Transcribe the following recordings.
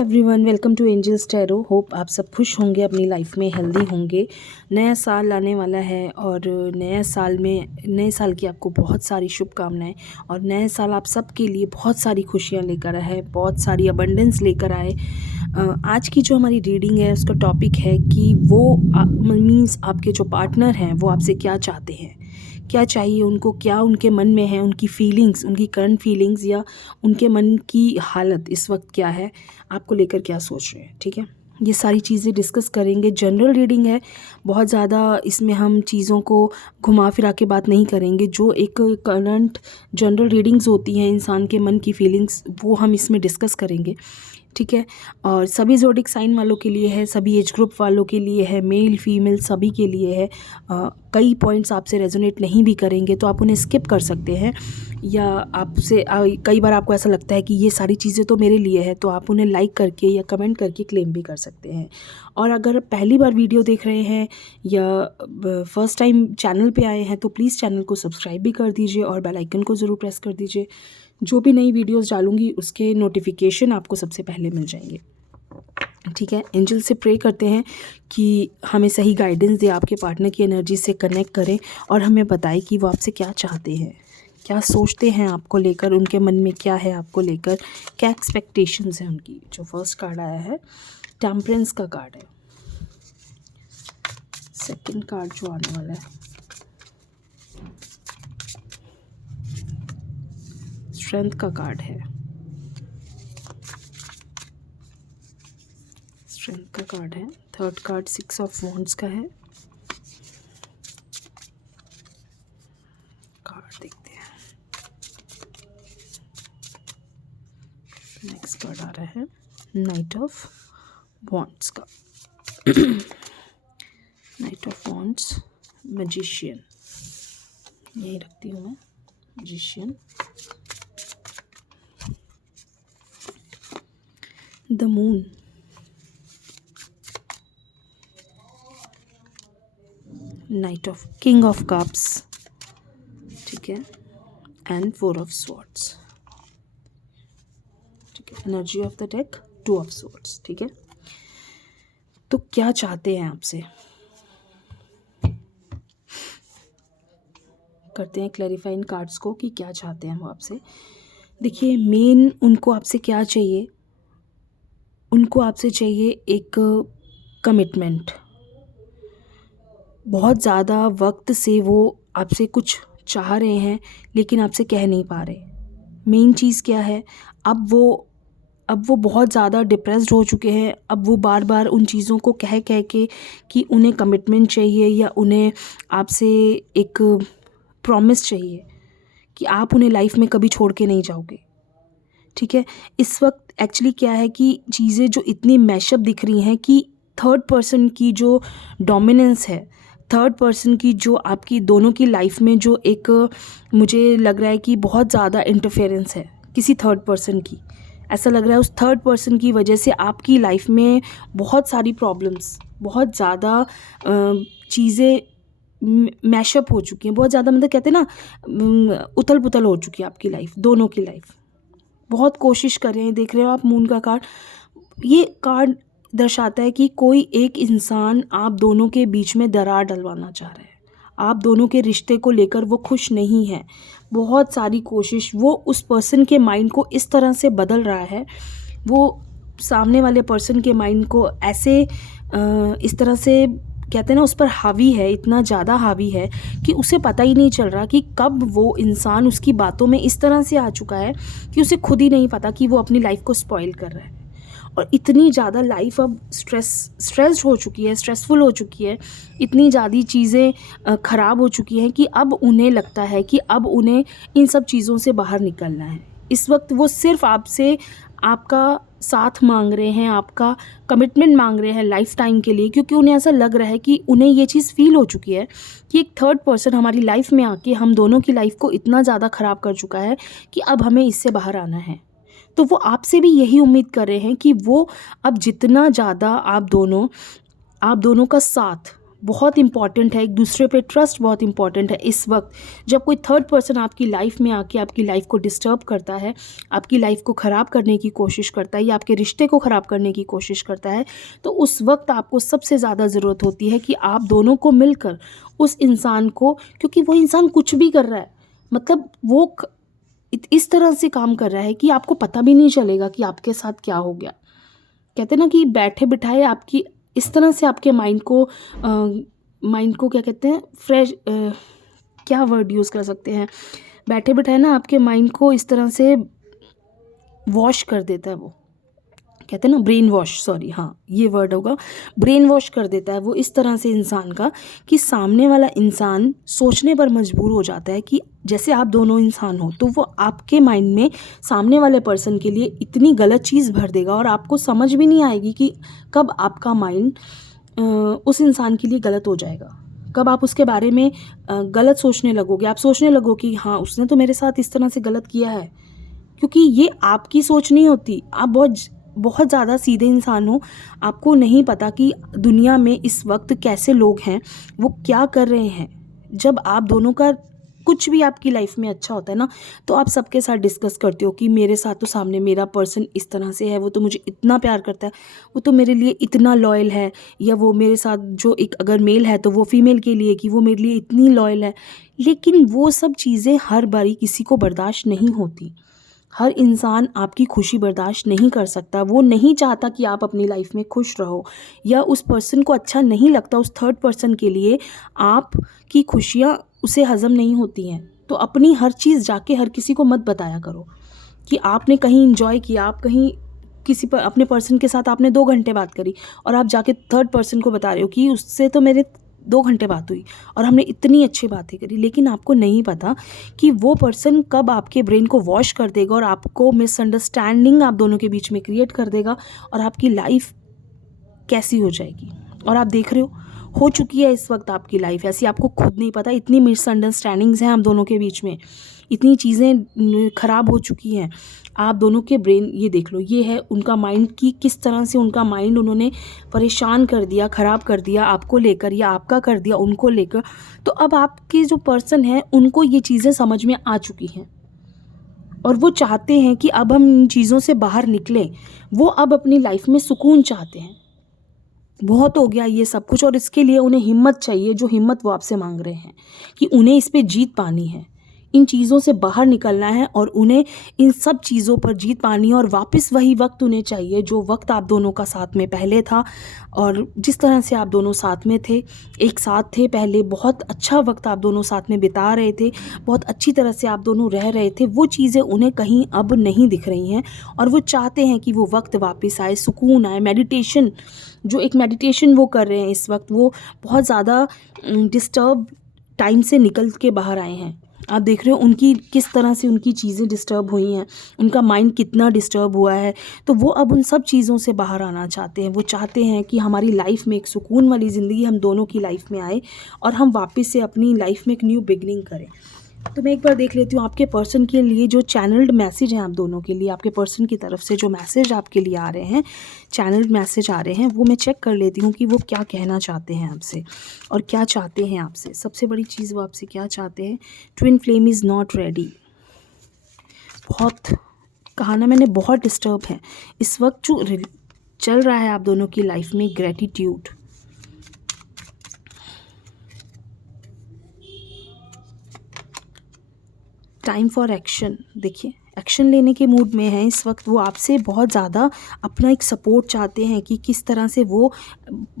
Everyone, welcome to Angels Tarot. Hope आप सब खुश होंगे, अपनी लाइफ में हेल्दी होंगे। नया साल आने वाला है और नए साल की आपको बहुत सारी शुभकामनाएं। और नए साल आप सब के लिए बहुत सारी खुशियां लेकर आए, बहुत सारी अबंडेंस लेकर आए। आज की जो हमारी रीडिंग है उसका टॉपिक है कि वो मीन्स आपके जो पार्टनर हैं वो आपसे क्या चाहते हैं, क्या चाहिए उनको, क्या उनके मन में है, उनकी फीलिंग्स, उनकी करंट फीलिंग्स या उनके मन की हालत इस वक्त क्या है, आपको लेकर क्या सोच रहे हैं। ठीक है, ये सारी चीज़ें डिस्कस करेंगे। जनरल रीडिंग है, बहुत ज़्यादा इसमें हम चीज़ों को घुमा फिरा के बात नहीं करेंगे। जो एक करंट जनरल रीडिंग्स होती हैं इंसान के मन की फीलिंग्स, वो हम इसमें डिस्कस करेंगे। ठीक है, और सभी ज़ोडिक साइन वालों के लिए है, सभी एज ग्रुप वालों के लिए है, मेल फीमेल सभी के लिए है। कई पॉइंट्स आपसे रेजोनेट नहीं भी करेंगे तो आप उन्हें स्किप कर सकते हैं, या आपसे कई बार आपको ऐसा लगता है कि ये सारी चीज़ें तो मेरे लिए है, तो आप उन्हें लाइक करके या कमेंट करके क्लेम भी कर सकते हैं। और अगर पहली बार वीडियो देख रहे हैं या फर्स्ट टाइम चैनल पे आए हैं तो प्लीज़ चैनल को सब्सक्राइब भी कर दीजिए और बेल आइकन को ज़रूर प्रेस कर दीजिए। जो भी नई वीडियोस डालूंगी उसके नोटिफिकेशन आपको सबसे पहले मिल जाएंगे। ठीक है, एंजल से प्रे करते हैं कि हमें सही गाइडेंस दे, आपके पार्टनर की एनर्जी से कनेक्ट करें और हमें बताएं कि वो आपसे क्या चाहते हैं, क्या सोचते हैं आपको लेकर, उनके मन में क्या है आपको लेकर, क्या एक्सपेक्टेशंस हैं उनकी। जो फर्स्ट कार्ड आया है टेम्परेंस का कार्ड है। सेकंड कार्ड जो आने वाला है स्ट्रेंथ का कार्ड है। स्ट्रेंथ का कार्ड है। थर्ड कार्ड 6 ऑफ वॉन्ड्स का है। कार्ड देखते हैं। नेक्स्ट कार्ड आ रहा है नाइट ऑफ वॉन्ड्स का। नाइट ऑफ वॉन्ड्स, मैजिशियन, यही रखती हूँ मैं, magician. The moon, night of king of cups, ठीक है, एंड 4 ऑफ स्वॉर्ड्स। ठीक है, energy of the deck 2 of swords. ठीक है, तो क्या चाहते हैं आपसे, करते हैं क्लैरिफाई इन कार्ड्स को कि क्या चाहते हैं वो आपसे। देखिए, मेन उनको आपसे क्या चाहिए, उनको आपसे चाहिए एक कमिटमेंट। बहुत ज़्यादा वक्त से वो आपसे कुछ चाह रहे हैं लेकिन आपसे कह नहीं पा रहे। मेन चीज़ क्या है, अब वो बहुत ज़्यादा डिप्रेस्ड हो चुके हैं। अब वो बार बार उन चीज़ों को कह कह के कि उन्हें कमिटमेंट चाहिए या उन्हें आपसे एक प्रॉमिस चाहिए कि आप उन्हें लाइफ में कभी छोड़ के नहीं जाओगे। ठीक है, इस वक्त एक्चुअली क्या है कि चीज़ें जो इतनी मैशअप दिख रही हैं कि थर्ड पर्सन की जो डोमिनेंस है, थर्ड पर्सन की जो आपकी दोनों की लाइफ में जो एक मुझे लग रहा है कि बहुत ज़्यादा इंटरफेरेंस है किसी थर्ड पर्सन की। ऐसा लग रहा है उस थर्ड पर्सन की वजह से आपकी लाइफ में बहुत सारी प्रॉब्लम्स, बहुत ज़्यादा चीज़ें मैशअप हो चुकी हैं। बहुत ज़्यादा मतलब कहते हैं ना, उथल पुथल हो चुकी है आपकी लाइफ, दोनों की लाइफ। बहुत कोशिश कर रहे हैं, देख रहे हो आप मून का कार्ड। ये कार्ड दर्शाता है कि कोई एक इंसान आप दोनों के बीच में दरार डलवाना चाह रहा है। आप दोनों के रिश्ते को लेकर वो खुश नहीं है। बहुत सारी कोशिश, वो उस पर्सन के माइंड को इस तरह से बदल रहा है, वो सामने वाले पर्सन के माइंड को ऐसे इस तरह से कहते हैं ना, उस पर हावी है, इतना ज़्यादा हावी है कि उसे पता ही नहीं चल रहा कि कब वो इंसान उसकी बातों में इस तरह से आ चुका है कि उसे खुद ही नहीं पता कि वो अपनी लाइफ को स्पॉइल कर रहा है। और इतनी ज़्यादा लाइफ अब स्ट्रेस्ड हो चुकी है, स्ट्रेसफुल हो चुकी है, इतनी ज़्यादा चीज़ें ख़राब हो चुकी हैं कि अब उन्हें लगता है कि अब उन्हें इन सब चीज़ों से बाहर निकलना है। इस वक्त वो सिर्फ आपसे आपका साथ मांग रहे हैं, आपका कमिटमेंट मांग रहे हैं लाइफ टाइम के लिए, क्योंकि उन्हें ऐसा लग रहा है कि उन्हें ये चीज़ फील हो चुकी है कि एक थर्ड पर्सन हमारी लाइफ में आके हम दोनों की लाइफ को इतना ज़्यादा ख़राब कर चुका है कि अब हमें इससे बाहर आना है। तो वो आपसे भी यही उम्मीद कर रहे हैं कि वो अब जितना ज़्यादा आप दोनों का साथ बहुत इम्पॉर्टेंट है, एक दूसरे पे ट्रस्ट बहुत इम्पॉर्टेंट है इस वक्त जब कोई थर्ड पर्सन आपकी लाइफ में आके आपकी लाइफ को डिस्टर्ब करता है, आपकी लाइफ को ख़राब करने की कोशिश करता है या आपके रिश्ते को ख़राब करने की कोशिश करता है। तो उस वक्त आपको सबसे ज़्यादा ज़रूरत होती है कि आप दोनों को मिलकर उस इंसान को, क्योंकि वो इंसान कुछ भी कर रहा है, मतलब वो इस तरह से काम कर रहा है कि आपको पता भी नहीं चलेगा कि आपके साथ क्या हो गया। कहते हैं ना कि बैठे बिठाए आपकी इस तरह से आपके माइंड को क्या कहते हैं, फ्रेश, क्या वर्ड यूज़ कर सकते हैं, बैठे बिठाए ना आपके माइंड को इस तरह से वॉश कर देता है। वो कहते हैं ना ब्रेन वॉश, सॉरी, हाँ ये वर्ड होगा, ब्रेन वॉश कर देता है वो इस तरह से इंसान का कि सामने वाला इंसान सोचने पर मजबूर हो जाता है कि जैसे आप दोनों इंसान हो तो वो आपके माइंड में सामने वाले पर्सन के लिए इतनी गलत चीज़ भर देगा और आपको समझ भी नहीं आएगी कि कब आपका माइंड उस इंसान के लिए गलत हो जाएगा, कब आप उसके बारे में गलत सोचने लगोगे। आप सोचने लगो कि हाँ उसने तो मेरे साथ इस तरह से गलत किया है, क्योंकि ये आपकी सोच नहीं होती। आप बहुत बहुत ज़्यादा सीधे इंसान हो, आपको नहीं पता कि दुनिया में इस वक्त कैसे लोग हैं, वो क्या कर रहे हैं। जब आप दोनों का कुछ भी आपकी लाइफ में अच्छा होता है ना, तो आप सबके साथ डिस्कस करते हो कि मेरे साथ तो सामने मेरा पर्सन इस तरह से है, वो तो मुझे इतना प्यार करता है, वो तो मेरे लिए इतना लॉयल है, या वो मेरे साथ जो एक अगर मेल है तो वो फीमेल के लिए कि वो मेरे लिए इतनी लॉयल है। लेकिन वो सब चीज़ें हर बारी किसी को बर्दाश्त नहीं होती। हर इंसान आपकी खुशी बर्दाश्त नहीं कर सकता, वो नहीं चाहता कि आप अपनी लाइफ में खुश रहो, या उस पर्सन को अच्छा नहीं लगता, उस थर्ड पर्सन के लिए आपकी खुशियाँ उसे हज़म नहीं होती हैं। तो अपनी हर चीज़ जाके हर किसी को मत बताया करो कि आपने कहीं इंजॉय किया, आप कहीं किसी पर अपने पर्सन के साथ आपने 2 घंटे बात करी और आप जाके थर्ड पर्सन को बता रहे हो कि उससे तो मेरे 2 घंटे बात हुई और हमने इतनी अच्छी बातें करी। लेकिन आपको नहीं पता कि वो पर्सन कब आपके ब्रेन को वॉश कर देगा और आपको मिसअंडरस्टैंडिंग आप दोनों के बीच में क्रिएट कर देगा और आपकी लाइफ कैसी हो जाएगी। और आप देख रहे हो चुकी है इस वक्त आपकी लाइफ ऐसी, आपको खुद नहीं पता। इतनी मिसअंडरस्टैंडिंग्स हैं हम दोनों के बीच में, इतनी चीज़ें ख़राब हो चुकी हैं। आप दोनों के ब्रेन, ये देख लो, ये है उनका माइंड की किस तरह से उनका माइंड उन्होंने परेशान कर दिया, ख़राब कर दिया आपको लेकर, या आपका कर दिया उनको लेकर। तो अब आपके जो पर्सन है उनको ये चीज़ें समझ में आ चुकी हैं और वो चाहते हैं कि अब हम इन चीज़ों से बाहर निकलें। वो अब अपनी लाइफ में सुकून चाहते हैं। बहुत हो गया ये सब कुछ और इसके लिए उन्हें हिम्मत चाहिए, जो हिम्मत वो आपसे मांग रहे हैं कि उन्हें इस पे जीत पानी है, इन चीज़ों से बाहर निकलना है और उन्हें इन सब चीज़ों पर जीत पानी है। और वापस वही वक्त उन्हें चाहिए जो वक्त आप दोनों का साथ में पहले था, और जिस तरह से आप दोनों साथ में थे, एक साथ थे पहले, बहुत अच्छा वक्त आप दोनों साथ में बिता रहे थे, बहुत अच्छी तरह से आप दोनों रह रहे थे। वो चीज़ें उन्हें कहीं अब नहीं दिख रही हैं और वो चाहते हैं कि वो वक्त वापस आए, सुकून आए। मेडिटेशन, जो एक मेडिटेशन वो कर रहे हैं इस वक्त, वो बहुत ज़्यादा डिस्टर्ब टाइम से निकल के बाहर आए हैं। आप देख रहे हो उनकी किस तरह से उनकी चीज़ें डिस्टर्ब हुई हैं, उनका माइंड कितना डिस्टर्ब हुआ है। तो वो अब उन सब चीज़ों से बाहर आना चाहते हैं। वो चाहते हैं कि हमारी लाइफ में एक सुकून वाली ज़िंदगी हम दोनों की लाइफ में आए और हम वापस से अपनी लाइफ में एक न्यू बिगनिंग करें। तो मैं एक बार देख लेती हूँ आपके पर्सन के लिए जो चैनल्ड मैसेज हैं, आप दोनों के लिए आपके पर्सन की तरफ से जो मैसेज आपके लिए आ रहे हैं, चैनल्ड मैसेज आ रहे हैं, वो मैं चेक कर लेती हूँ कि वो क्या कहना चाहते हैं आपसे और क्या चाहते हैं आपसे। सबसे बड़ी चीज़ वो आपसे क्या चाहते हैं। Twin flame is not ready. बहुत कहा ना मैंने, बहुत डिस्टर्ब है इस वक्त जो चल रहा है आप दोनों की लाइफ में। Gratitude, time for action. देखिए एक्शन लेने के मूड में हैं इस वक्त वो। आपसे बहुत ज़्यादा अपना एक सपोर्ट चाहते हैं कि किस तरह से वो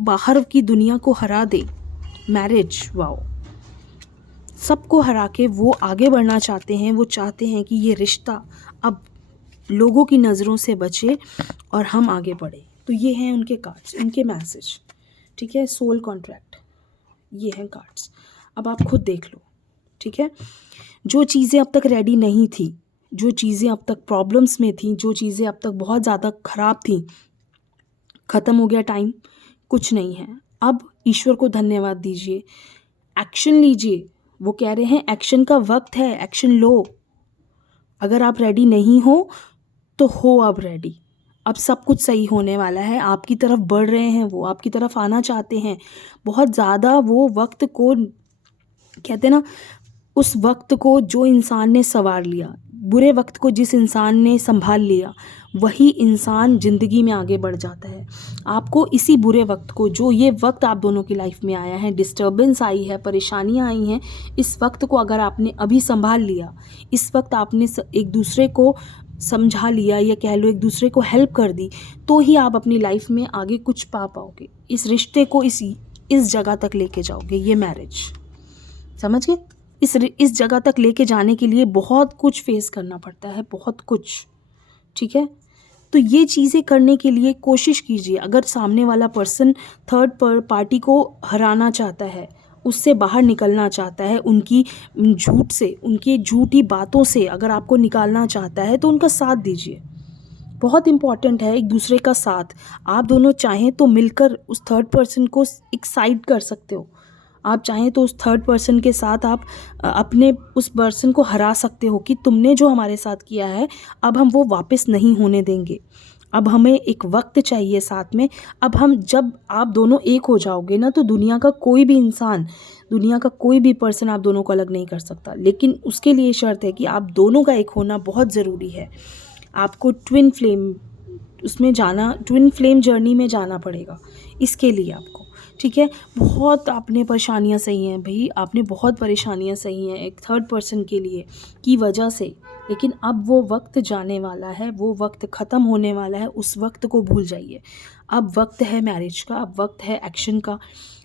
बाहर की दुनिया को हरा दे। मैरिज, वाओ, सबको हरा के वो आगे बढ़ना चाहते हैं। वो चाहते हैं कि ये रिश्ता अब लोगों की नज़रों से बचे और हम आगे बढ़े। तो ये हैं उनके कार्ड्स, उनके मैसेज, ठीक है। सोल कॉन्ट्रैक्ट, ये हैं कार्ड्स। अब आप खुद देख लो, ठीक है। जो चीज़ें अब तक रेडी नहीं थी, जो चीज़ें अब तक प्रॉब्लम्स में थी, जो चीज़ें अब तक बहुत ज़्यादा ख़राब थी, ख़त्म हो गया टाइम, कुछ नहीं है। अब ईश्वर को धन्यवाद दीजिए, एक्शन लीजिए। वो कह रहे हैं एक्शन का वक्त है, एक्शन लो। अगर आप रेडी नहीं हो तो हो अब रेडी। अब सब कुछ सही होने वाला है, आपकी तरफ बढ़ रहे हैं, वो आपकी तरफ आना चाहते हैं बहुत ज़्यादा। वो वक्त को कहते हैं ना, उस वक्त को जो इंसान ने संवार लिया, बुरे वक्त को जिस इंसान ने संभाल लिया, वही इंसान ज़िंदगी में आगे बढ़ जाता है। आपको इसी बुरे वक्त को, जो ये वक्त आप दोनों की लाइफ में आया है, डिस्टर्बेंस आई है, परेशानियां आई हैं, इस वक्त को अगर आपने अभी संभाल लिया, इस वक्त आपने एक दूसरे को समझा लिया, या कह लो एक दूसरे को हेल्प कर दी, तो ही आप अपनी लाइफ में आगे कुछ पा पाओगे। इस रिश्ते को इस जगह तक लेके जाओगे, ये मैरिज, समझ गए? इस जगह तक लेके जाने के लिए बहुत कुछ फेस करना पड़ता है, बहुत कुछ, ठीक है? तो ये चीज़ें करने के लिए कोशिश कीजिए। अगर सामने वाला पर्सन थर्ड पार्टी को हराना चाहता है, उससे बाहर निकलना चाहता है, उनकी झूठ से, उनकी झूठी बातों से अगर आपको निकालना चाहता है, तो उनका साथ दीजिए। बहुत इम्पॉर्टेंट है एक दूसरे का साथ। आप दोनों चाहें तो मिलकर उस थर्ड पर्सन को एक साइड कर सकते हो। आप चाहें तो उस थर्ड पर्सन के साथ आप अपने उस पर्सन को हरा सकते हो कि तुमने जो हमारे साथ किया है, अब हम वो वापस नहीं होने देंगे। अब हमें एक वक्त चाहिए साथ में। अब हम, जब आप दोनों एक हो जाओगे ना, तो दुनिया का कोई भी इंसान, दुनिया का कोई भी पर्सन आप दोनों को अलग नहीं कर सकता। लेकिन उसके लिए शर्त है कि आप दोनों का एक होना बहुत ज़रूरी है। आपको ट्विन फ्लेम उसमें जाना, ट्विन फ्लेम जर्नी में जाना पड़ेगा इसके लिए आपको, ठीक है? बहुत आपने परेशानियां सही हैं भाई, आपने बहुत परेशानियां सही हैं एक थर्ड पर्सन के लिए की वजह से। लेकिन अब वो वक्त जाने वाला है, वो वक्त ख़त्म होने वाला है, उस वक्त को भूल जाइए। अब वक्त है मैरिज का, अब वक्त है एक्शन का।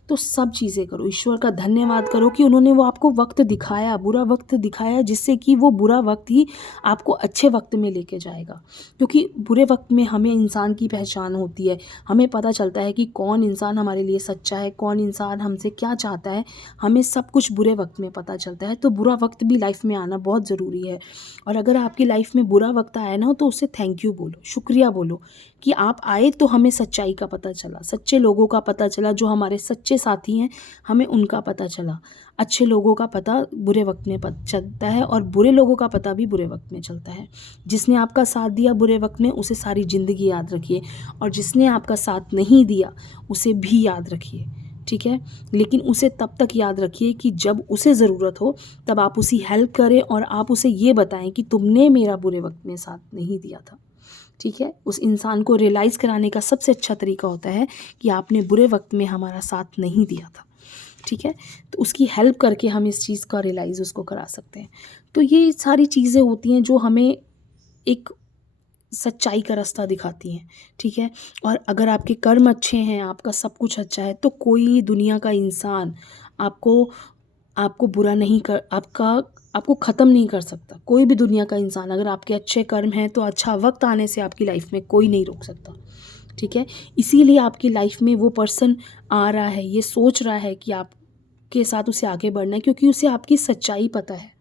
तो सब चीज़ें करो, ईश्वर का धन्यवाद करो कि उन्होंने वो आपको वक्त दिखाया, बुरा वक्त दिखाया, जिससे कि वो बुरा वक्त ही आपको अच्छे वक्त में लेके जाएगा। क्योंकि बुरे वक्त में हमें इंसान की पहचान होती है, हमें पता चलता है कि कौन इंसान हमारे लिए सच्चा है, कौन इंसान हमसे क्या चाहता है, हमें सब कुछ बुरे वक्त में पता चलता है। तो बुरा वक्त भी लाइफ में आना बहुत ज़रूरी है। और अगर आपकी लाइफ में बुरा वक्त आया ना, तो उससे थैंक यू बोलो, शुक्रिया बोलो कि आप आए, तो हमें सच्चाई का पता चला, सच्चे लोगों का पता चला, जो हमारे सच्चे साथी हैं, हमें उनका पता चला। अच्छे लोगों का पता बुरे वक्त में चलता है, और बुरे लोगों का पता भी बुरे वक्त में चलता है। जिसने आपका साथ दिया बुरे वक्त में, उसे सारी ज़िंदगी याद रखिए, और जिसने आपका साथ नहीं दिया, उसे भी याद रखिए, ठीक है? लेकिन उसे तब तक याद रखिए कि जब उसे ज़रूरत हो, तब आप उसी हेल्प करें, और आप उसे ये बताएं कि तुमने मेरा बुरे वक्त में साथ नहीं दिया था, ठीक है? उस इंसान को रियलाइज़ कराने का सबसे अच्छा तरीका होता है कि आपने बुरे वक्त में हमारा साथ नहीं दिया था, ठीक है? तो उसकी हेल्प करके हम इस चीज़ का रियलाइज़ उसको करा सकते हैं। तो ये सारी चीज़ें होती हैं जो हमें एक सच्चाई का रास्ता दिखाती हैं, ठीक है? और अगर आपके कर्म अच्छे हैं, आपका सब कुछ अच्छा है, तो कोई दुनिया का इंसान आपको आपको बुरा नहीं कर आपको ख़त्म नहीं कर सकता। कोई भी दुनिया का इंसान, अगर आपके अच्छे कर्म हैं, तो अच्छा वक्त आने से आपकी लाइफ में कोई नहीं रोक सकता, ठीक है? इसीलिए आपकी लाइफ में वो पर्सन आ रहा है, ये सोच रहा है कि आपके साथ उसे आगे बढ़ना है, क्योंकि उसे आपकी सच्चाई पता है।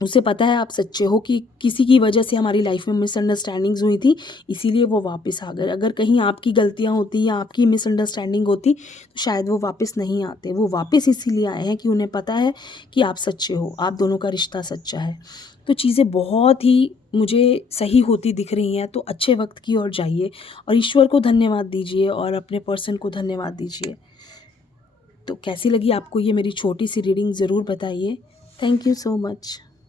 उसे पता है आप सच्चे हो, कि किसी की वजह से हमारी लाइफ में मिसअंडरस्टैंडिंग्स हुई थी, इसीलिए वो वापस आ गए। अगर कहीं आपकी गलतियां होती या आपकी मिसअंडरस्टैंडिंग होती, तो शायद वो वापस नहीं आते। वो वापस इसीलिए आए हैं कि उन्हें पता है कि आप सच्चे हो, आप दोनों का रिश्ता सच्चा है। तो चीज़ें बहुत ही मुझे सही होती दिख रही हैं। तो अच्छे वक्त की ओर जाइए, और ईश्वर को धन्यवाद दीजिए, और अपने पर्सन को धन्यवाद दीजिए। तो कैसी लगी आपको ये मेरी छोटी सी रीडिंग, ज़रूर बताइए। Thank you so much.